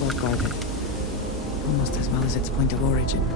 well guarded. Almost as well as its point of origin.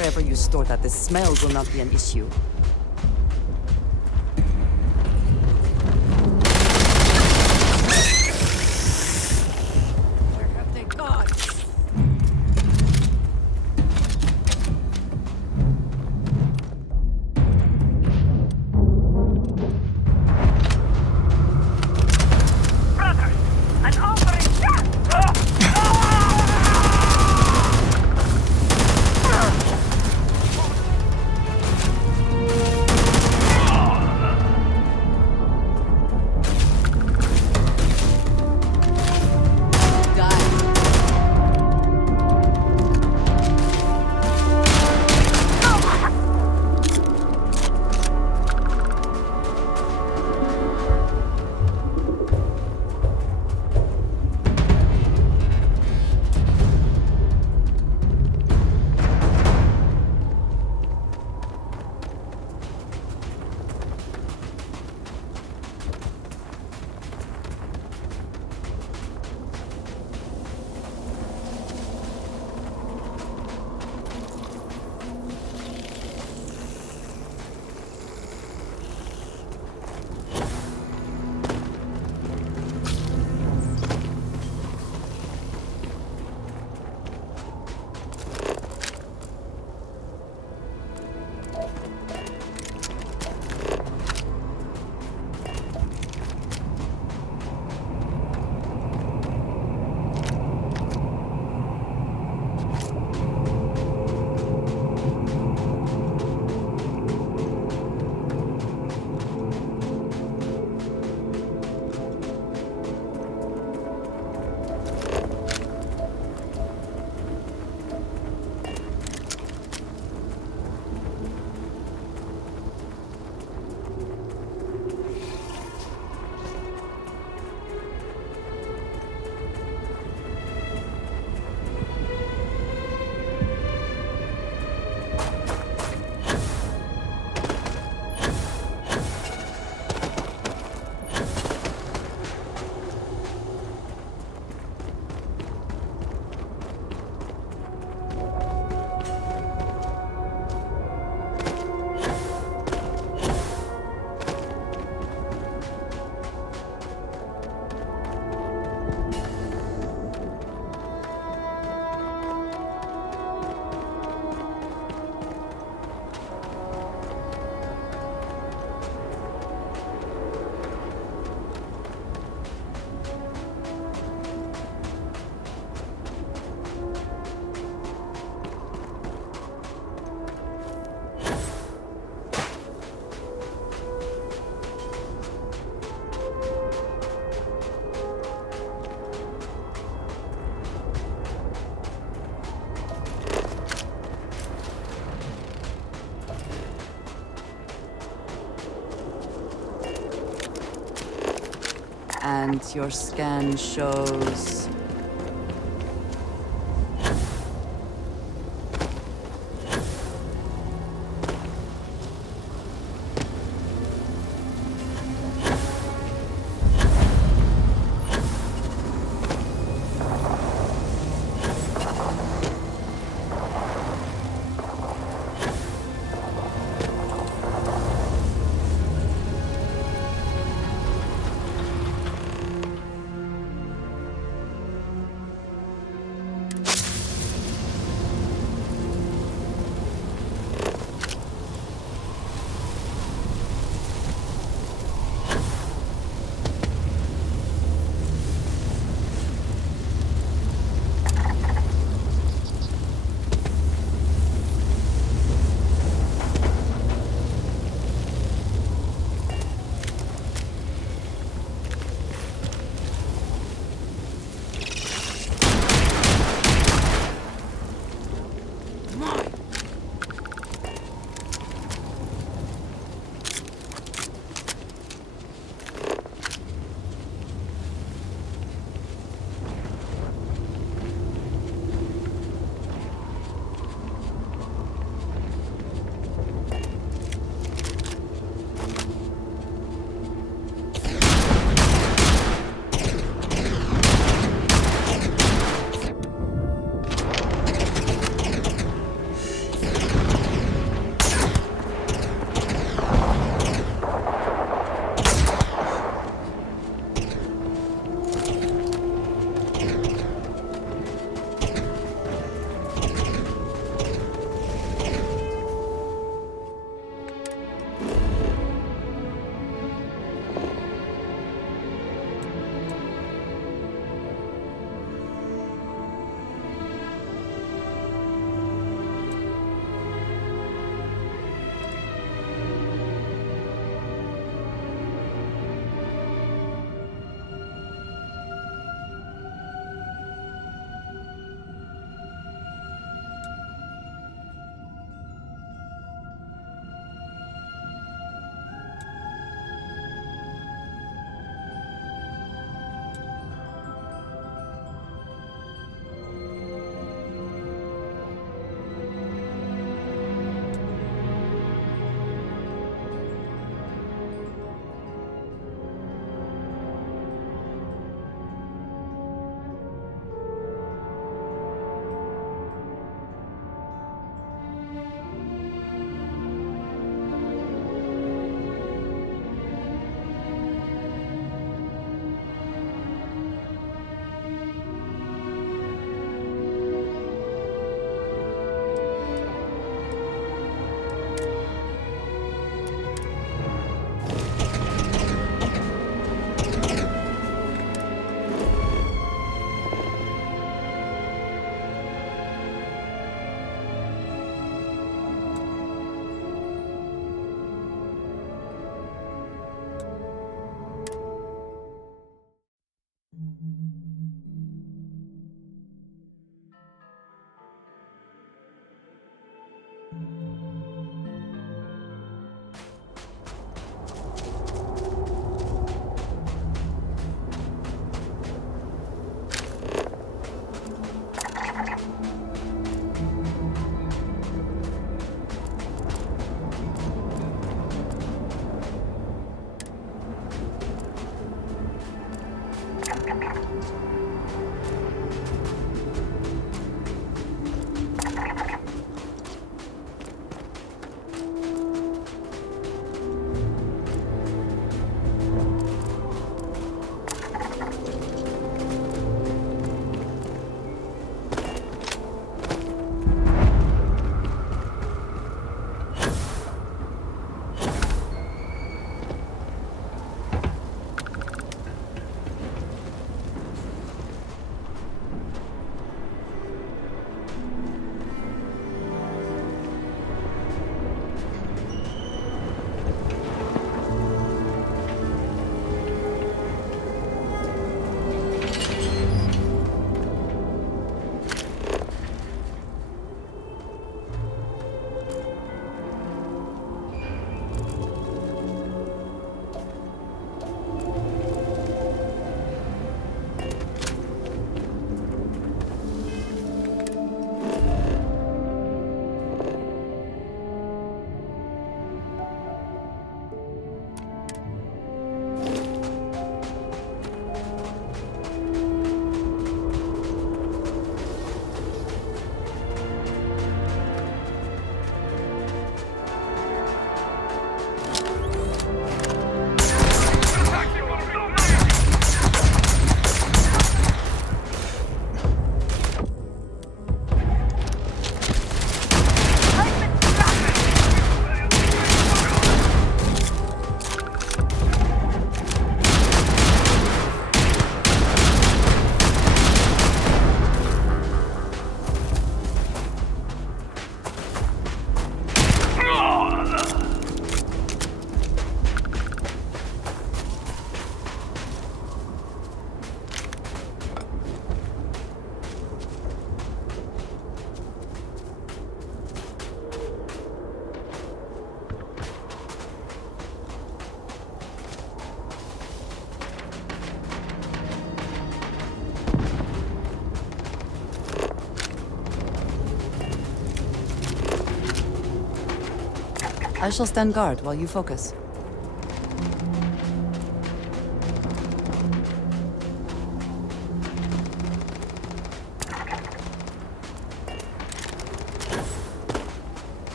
wherever you store that, the smell will not be an issue. Where have they gone? Brothers, an offering! And your scan shows... I shall stand guard while you focus.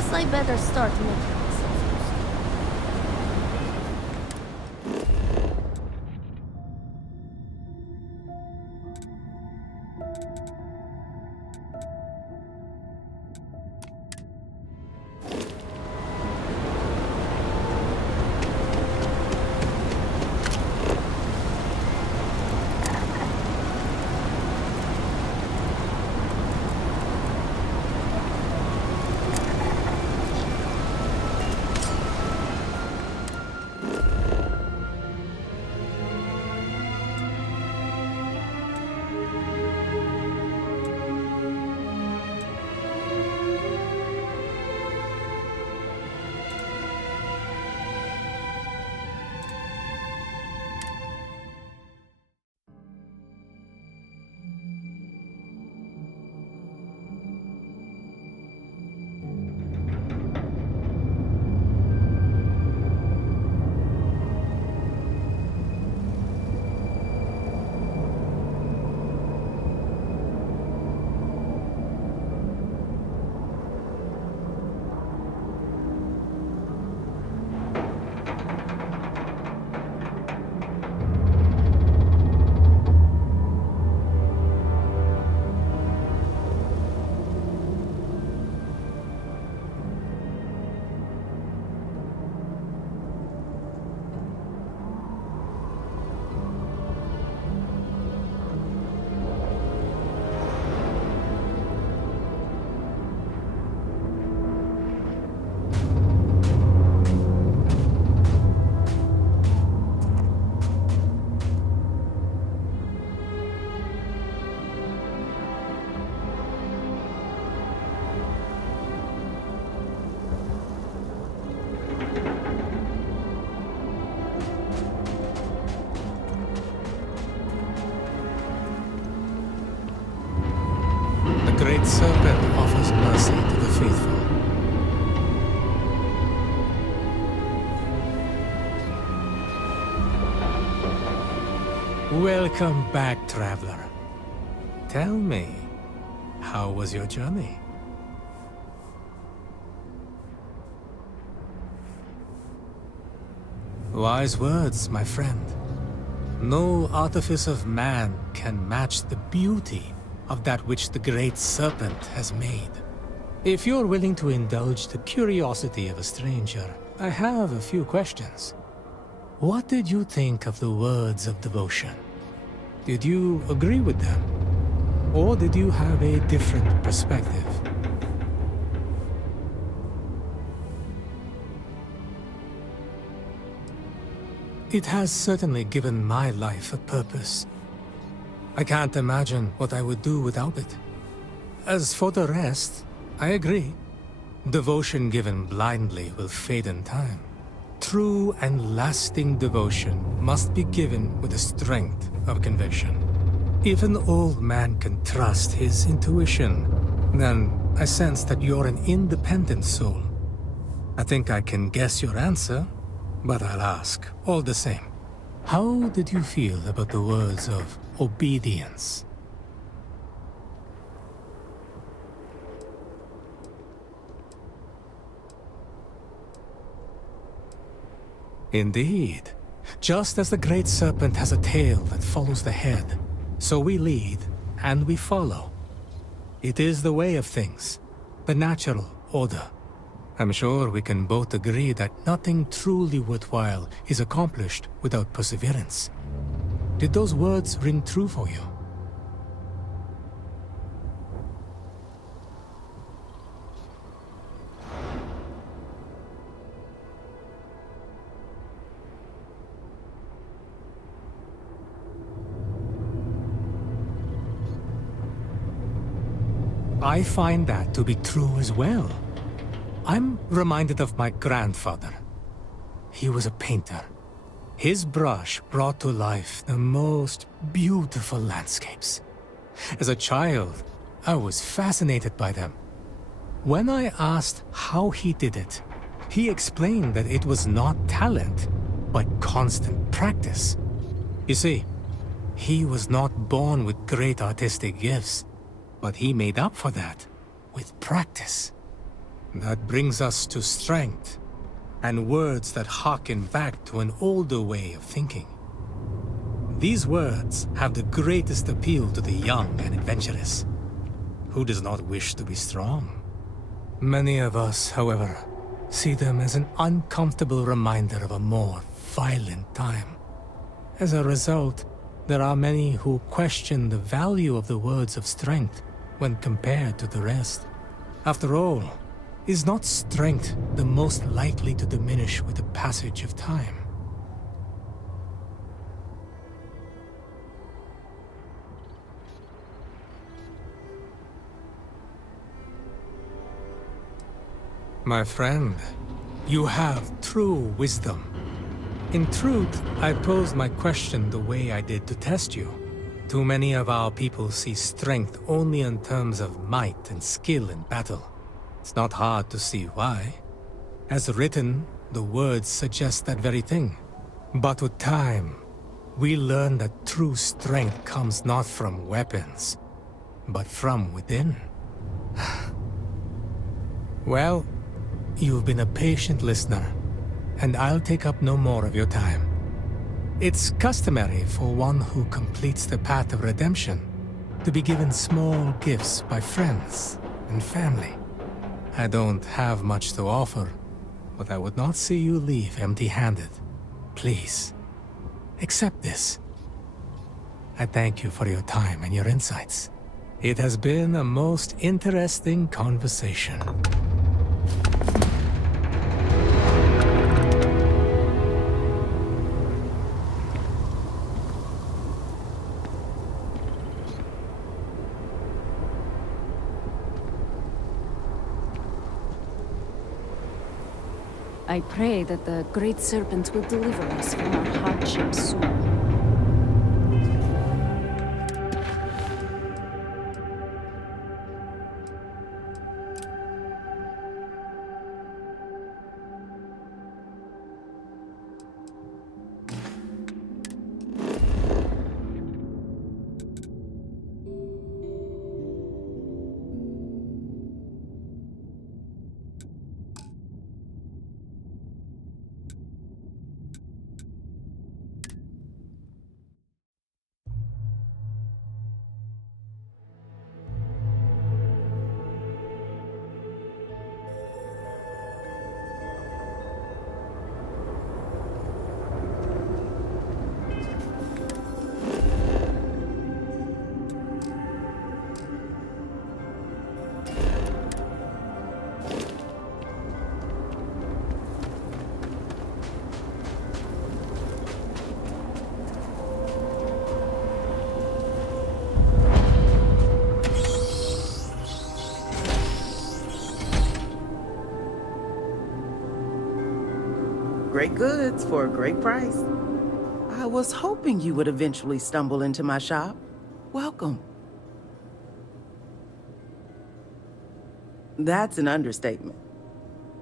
Guess I better start making myself useful. The great serpent offers mercy to the faithful. Welcome back, traveler. Tell me, how was your journey? Wise words, my friend. No artifice of man can match the beauty of that which the great serpent has made. If you're willing to indulge the curiosity of a stranger, I have a few questions. What did you think of the words of devotion? Did you agree with them? Or did you have a different perspective? It has certainly given my life a purpose. I can't imagine what I would do without it. As for the rest, I agree. Devotion given blindly will fade in time. True and lasting devotion must be given with the strength of conviction. If an old man can trust his intuition, then I sense that you're an independent soul. I think I can guess your answer, but I'll ask all the same. How did you feel about the words of obedience? Indeed. Just as the great serpent has a tail that follows the head, so we lead and we follow. It is the way of things, the natural order. I'm sure we can both agree that nothing truly worthwhile is accomplished without perseverance. Did those words ring true for you? I find that to be true as well. I'm reminded of my grandfather. He was a painter. His brush brought to life the most beautiful landscapes. As a child, I was fascinated by them. When I asked how he did it, he explained that it was not talent, but constant practice. You see, he was not born with great artistic gifts, but he made up for that with practice. That brings us to strength, and words that harken back to an older way of thinking. These words have the greatest appeal to the young and adventurous. Who does not wish to be strong? Many of us, however, see them as an uncomfortable reminder of a more violent time. As a result, there are many who question the value of the words of strength when compared to the rest. After all, is not strength the most likely to diminish with the passage of time? My friend, you have true wisdom. In truth, I posed my question the way I did to test you. Too many of our people see strength only in terms of might and skill in battle. It's not hard to see why. As written, the words suggest that very thing. But with time, we learn that true strength comes not from weapons, but from within. Well, you've been a patient listener, and I'll take up no more of your time. It's customary for one who completes the path of redemption to be given small gifts by friends and family. I don't have much to offer, but I would not see you leave empty-handed. Please, accept this. I thank you for your time and your insights. It has been a most interesting conversation. I pray that the Great Serpent will deliver us from our hardships soon. Great goods for a great price. I was hoping you would eventually stumble into my shop. Welcome. That's an understatement.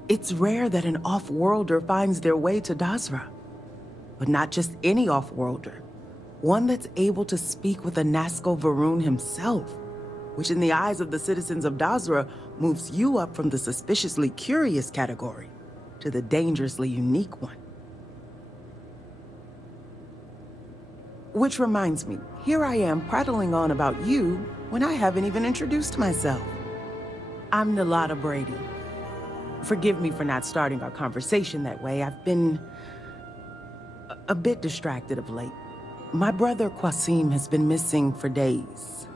It's rare that an off-worlder finds their way to Dazra. But not just any off-worlder. One that's able to speak with a Nazca Varun himself, which in the eyes of the citizens of Dazra moves you up from the suspiciously curious category to the dangerously unique one. Which reminds me, here I am prattling on about you when I haven't even introduced myself. I'm Nalada Brady. Forgive me for not starting our conversation that way. I've been a bit distracted of late. My brother Qasim has been missing for days.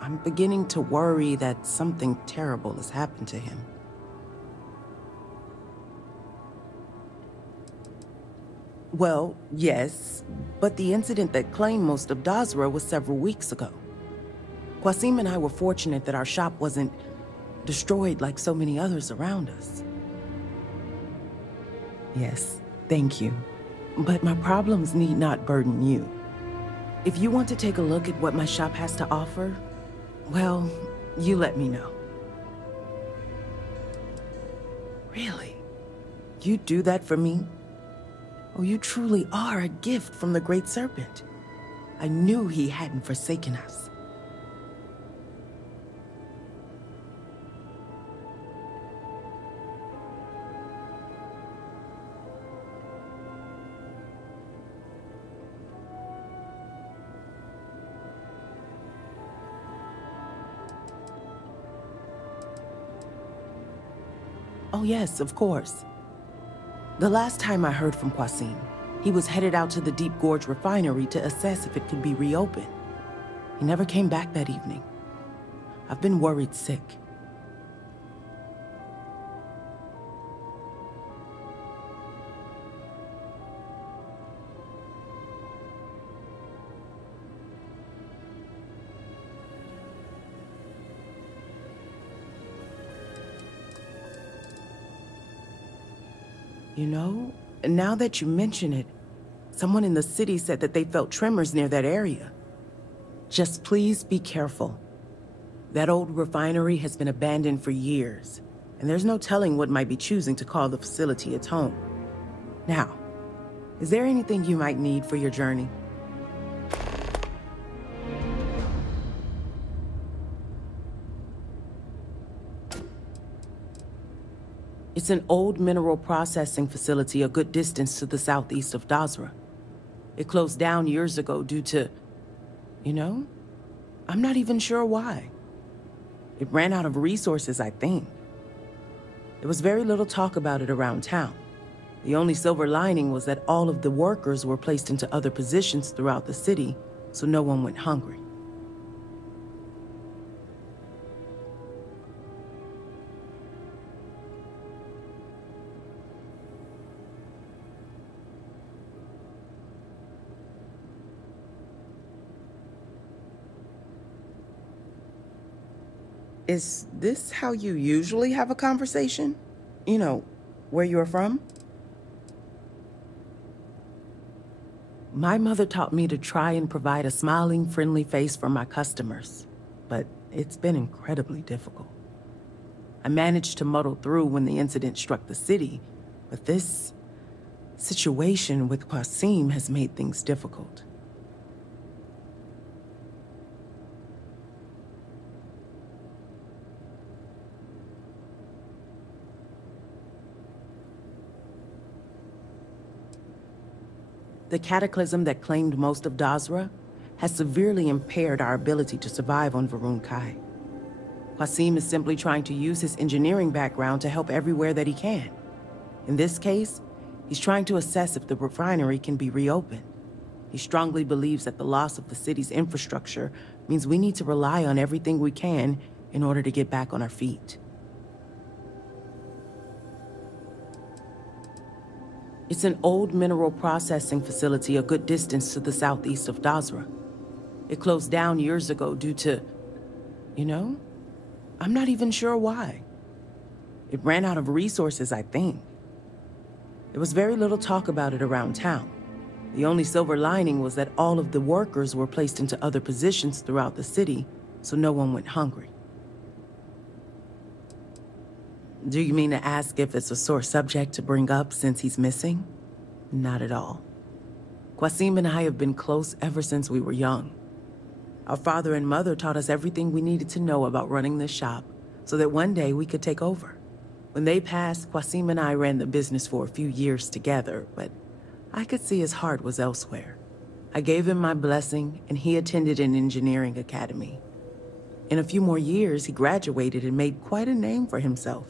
I'm beginning to worry that something terrible has happened to him. Well, yes, but the incident that claimed most of Dazra was several weeks ago. Qasim and I were fortunate that our shop wasn't destroyed like so many others around us. Yes, thank you. But my problems need not burden you. If you want to take a look at what my shop has to offer, well, you let me know. Really? You'd do that for me? Oh, you truly are a gift from the Great Serpent. I knew he hadn't forsaken us. Oh yes, of course. The last time I heard from Qasim, he was headed out to the Deep Gorge refinery to assess if it could be reopened. He never came back that evening. I've been worried sick. You know, now that you mention it, someone in the city said that they felt tremors near that area. Just please be careful. That old refinery has been abandoned for years, and there's no telling what might be choosing to call the facility its home. Now, is there anything you might need for your journey? It's an old mineral processing facility a good distance to the southeast of Dazra. It closed down years ago due to, you know, I'm not even sure why. It ran out of resources, I think. There was very little talk about it around town. The only silver lining was that all of the workers were placed into other positions throughout the city, so no one went hungry. Is this how you usually have a conversation? You know, where you're from? My mother taught me to try and provide a smiling, friendly face for my customers, but it's been incredibly difficult. I managed to muddle through when the incident struck the city, but this situation with Qasim has made things difficult. The cataclysm that claimed most of Dazra has severely impaired our ability to survive on Varun Kai. Qasim is simply trying to use his engineering background to help everywhere that he can. In this case, he's trying to assess if the refinery can be reopened. He strongly believes that the loss of the city's infrastructure means we need to rely on everything we can in order to get back on our feet. It's an old mineral processing facility a good distance to the southeast of Dazra. It closed down years ago due to, you know, I'm not even sure why. It ran out of resources, I think. There was very little talk about it around town. The only silver lining was that all of the workers were placed into other positions throughout the city, so no one went hungry. Do you mean to ask if it's a sore subject to bring up since he's missing? Not at all. Qasim and I have been close ever since we were young. Our father and mother taught us everything we needed to know about running this shop so that one day we could take over. When they passed, Qasim and I ran the business for a few years together, but I could see his heart was elsewhere. I gave him my blessing, and he attended an engineering academy. In a few more years, he graduated and made quite a name for himself.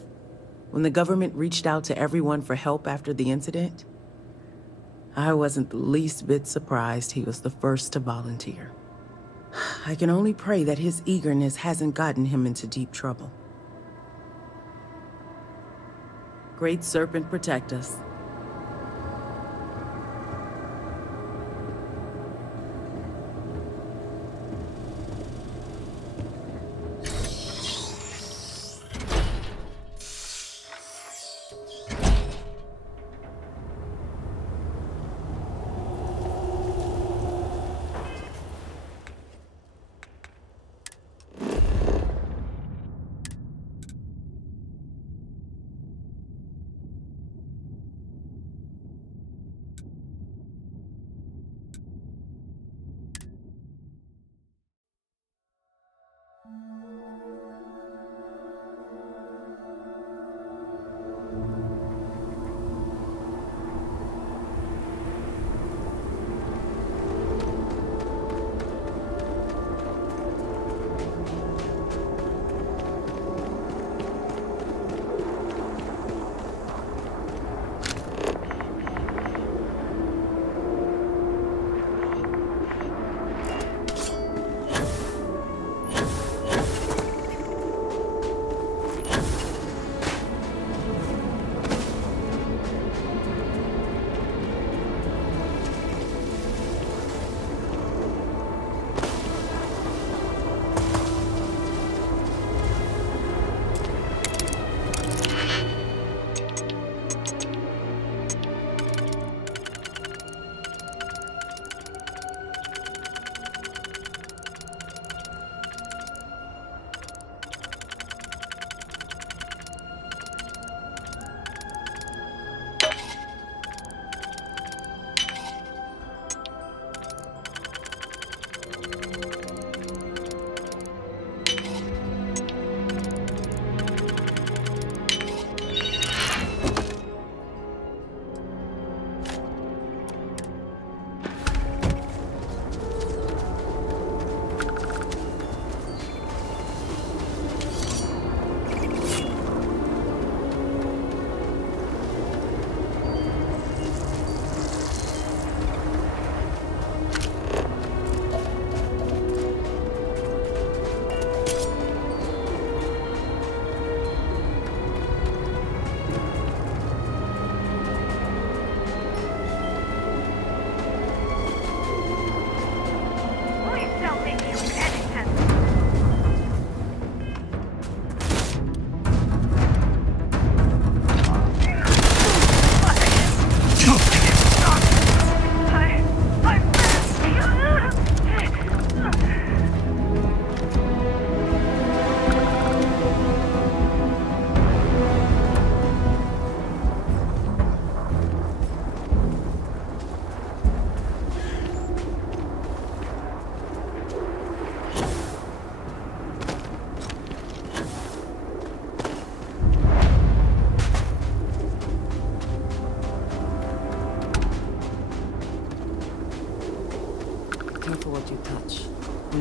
When the government reached out to everyone for help after the incident, I wasn't the least bit surprised he was the first to volunteer. I can only pray that his eagerness hasn't gotten him into deep trouble. Great Serpent, protect us.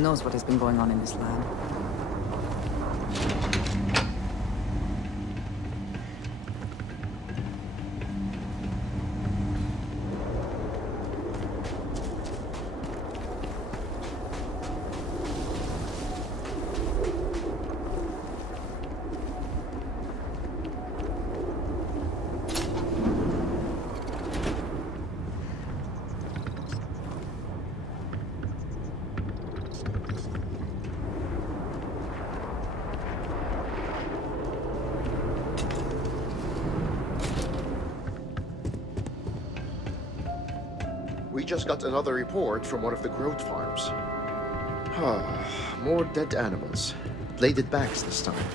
knows what has been going on in this lab. We just got another report from one of the growth farms. More dead animals. Bladed backs this time.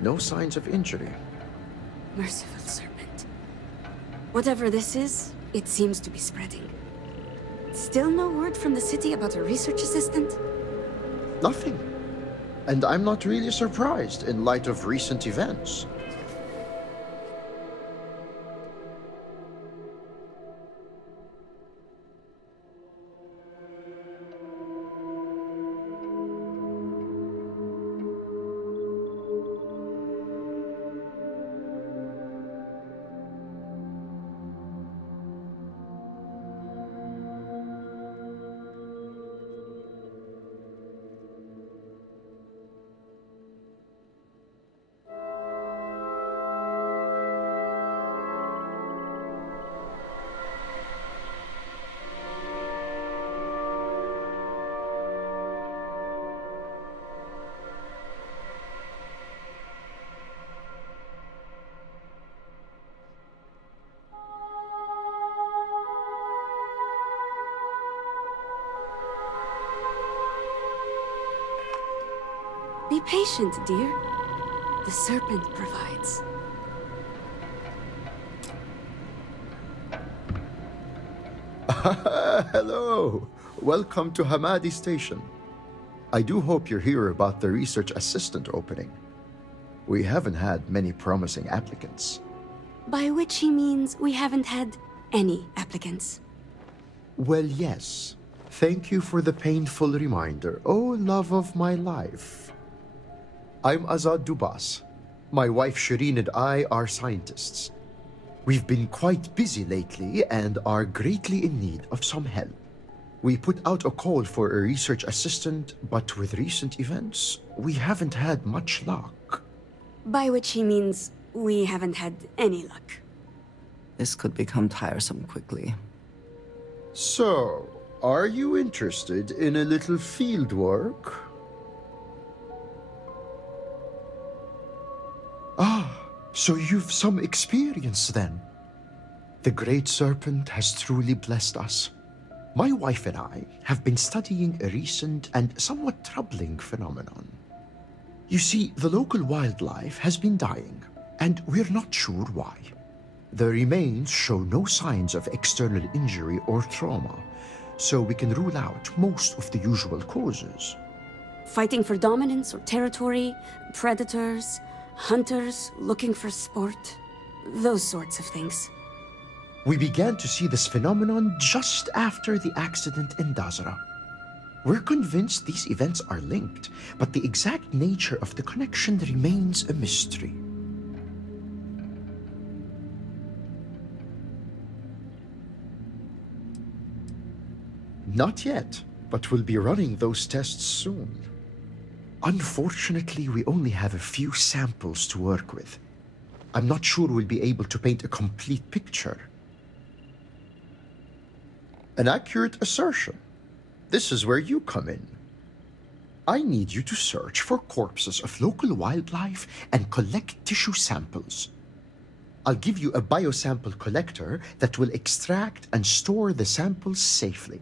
No signs of injury. Merciful serpent. Whatever this is, it seems to be spreading. Still no word from the city about a research assistant? Nothing. And I'm not really surprised in light of recent events. Be patient, dear. The serpent provides. Hello. Welcome to Hamadi Station. I do hope you're here about the research assistant opening. We haven't had many promising applicants. By which he means we haven't had any applicants. Well, yes. Thank you for the painful reminder. Oh, love of my life. I'm Azad Dubas. My wife Shireen and I are scientists. We've been quite busy lately and are greatly in need of some help. We put out a call for a research assistant, but with recent events, we haven't had much luck. By which he means we haven't had any luck. This could become tiresome quickly. So, are you interested in a little field work? So you've some experience then. The Great Serpent has truly blessed us. My wife and I have been studying a recent and somewhat troubling phenomenon. You see, the local wildlife has been dying, and we're not sure why. The remains show no signs of external injury or trauma, so we can rule out most of the usual causes. Fighting for dominance or territory, predators, hunters looking for sport, those sorts of things. We began to see this phenomenon just after the accident in Dazra. We're convinced these events are linked, but the exact nature of the connection remains a mystery. Not yet, but we'll be running those tests soon. Unfortunately, we only have a few samples to work with. I'm not sure we'll be able to paint a complete picture. An accurate assertion. This is where you come in. I need you to search for corpses of local wildlife and collect tissue samples. I'll give you a biosample collector that will extract and store the samples safely.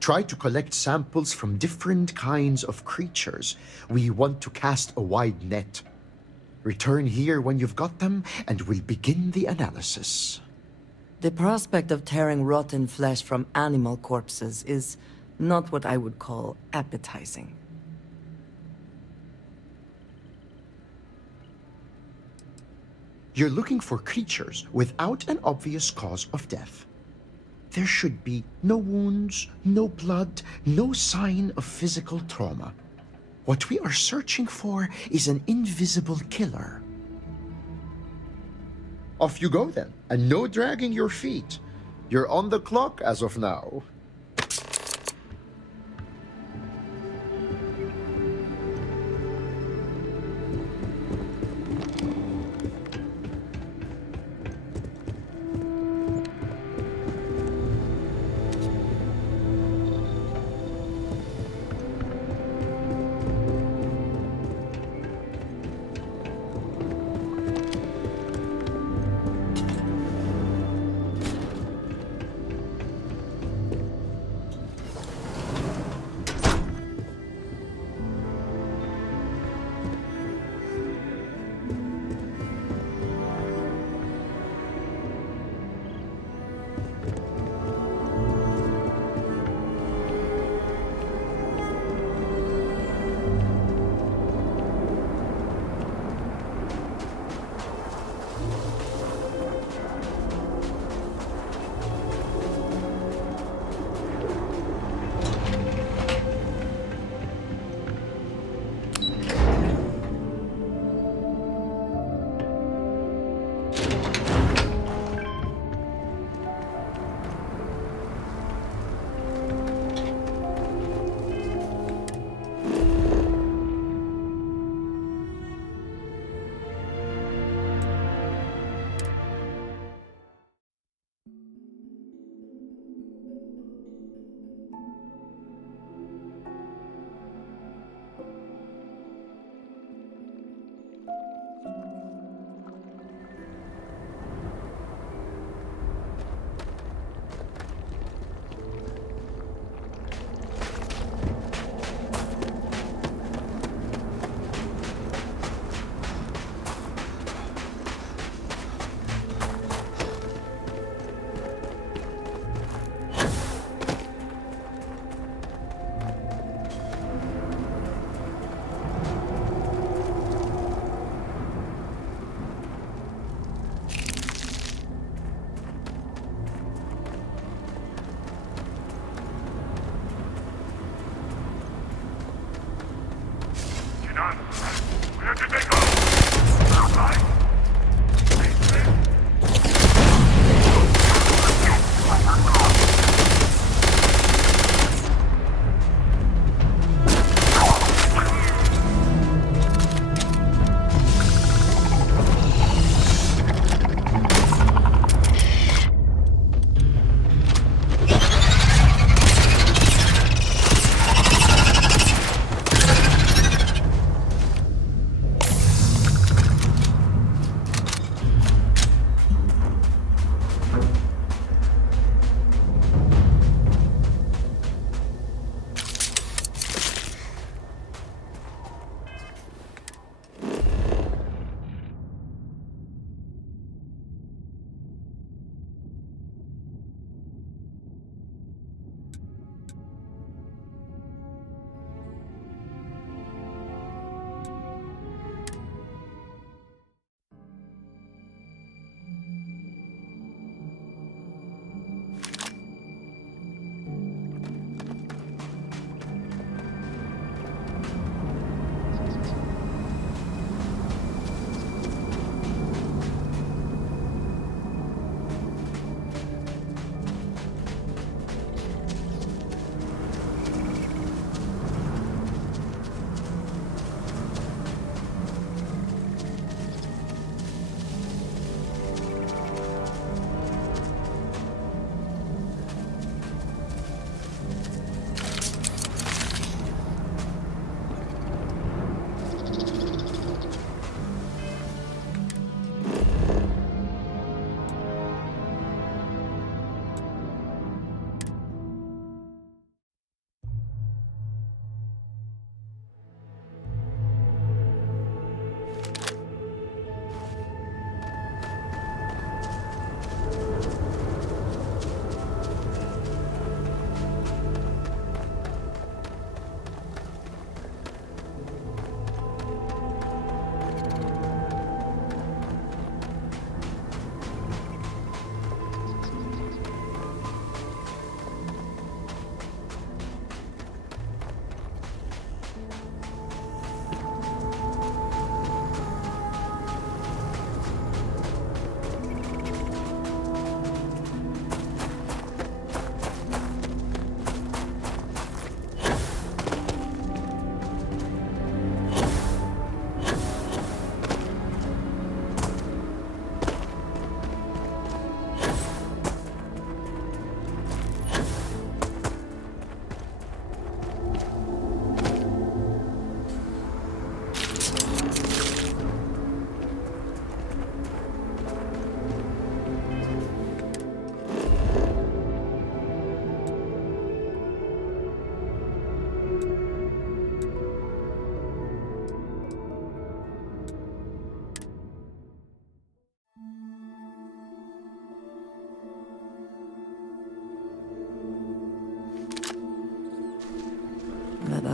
Try to collect samples from different kinds of creatures. We want to cast a wide net. Return here when you've got them, and we'll begin the analysis. The prospect of tearing rotten flesh from animal corpses is not what I would call appetizing. You're looking for creatures without an obvious cause of death. There should be no wounds, no blood, no sign of physical trauma. What we are searching for is an invisible killer. Off you go then, and no dragging your feet. You're on the clock as of now.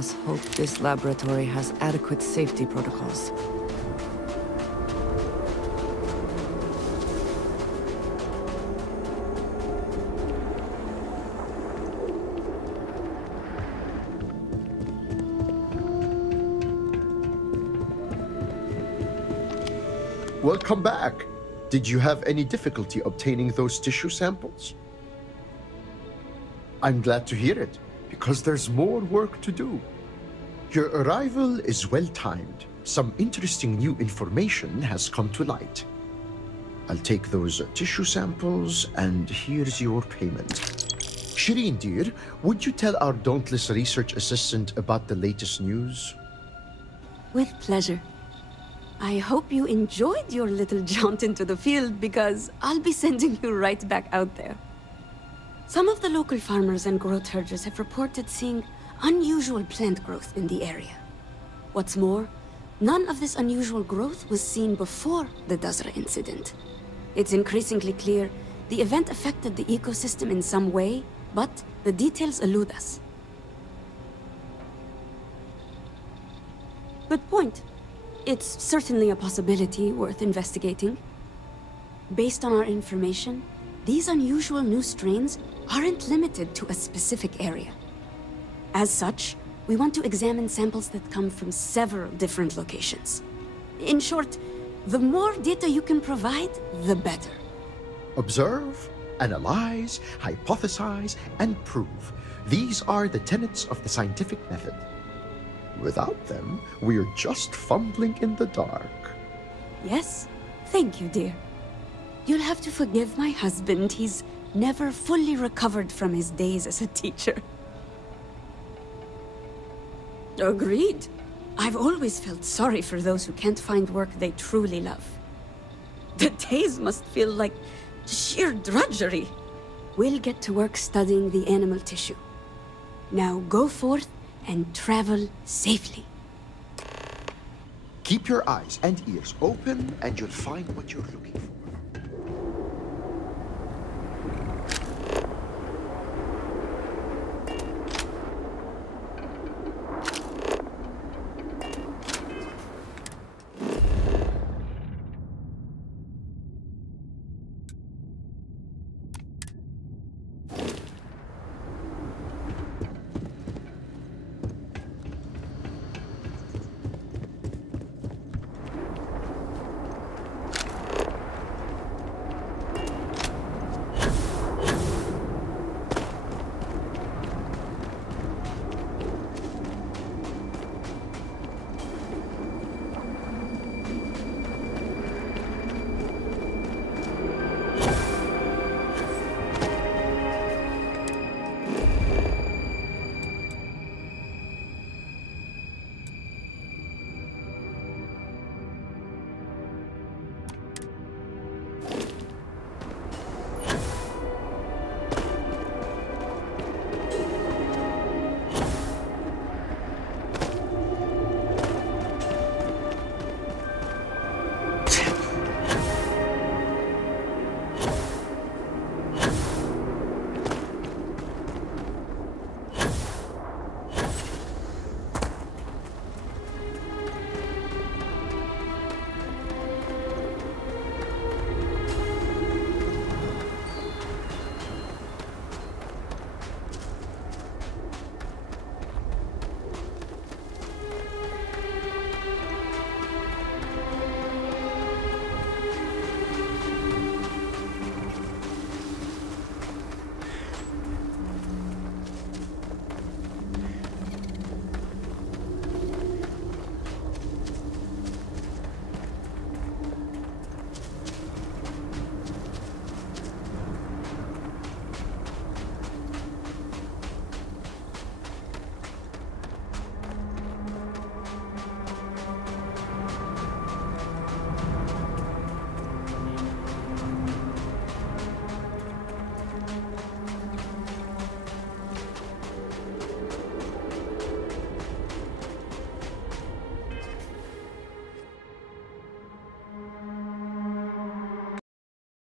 us hope this laboratory has adequate safety protocols. Welcome back. Did you have any difficulty obtaining those tissue samples? I'm glad to hear it, because there's more work to do. Your arrival is well-timed. Some interesting new information has come to light. I'll take those tissue samples, and here's your payment. Shireen, dear, would you tell our dauntless research assistant about the latest news? With pleasure. I hope you enjoyed your little jaunt into the field, because I'll be sending you right back out there. Some of the local farmers and growth herders have reported seeing unusual plant growth in the area. What's more, none of this unusual growth was seen before the Dazra incident. It's increasingly clear the event affected the ecosystem in some way, but the details elude us. Good point. It's certainly a possibility worth investigating. Based on our information, these unusual new strains aren't limited to a specific area. As such, we want to examine samples that come from several different locations. In short, the more data you can provide, the better. Observe, analyze, hypothesize, and prove. These are the tenets of the scientific method. Without them, we're just fumbling in the dark. Yes, thank you, dear. You'll have to forgive my husband. He's never fully recovered from his days as a teacher. Agreed. I've always felt sorry for those who can't find work they truly love. The days must feel like sheer drudgery. We'll get to work studying the animal tissue. Now go forth and travel safely. Keep your eyes and ears open, and you'll find what you're looking for.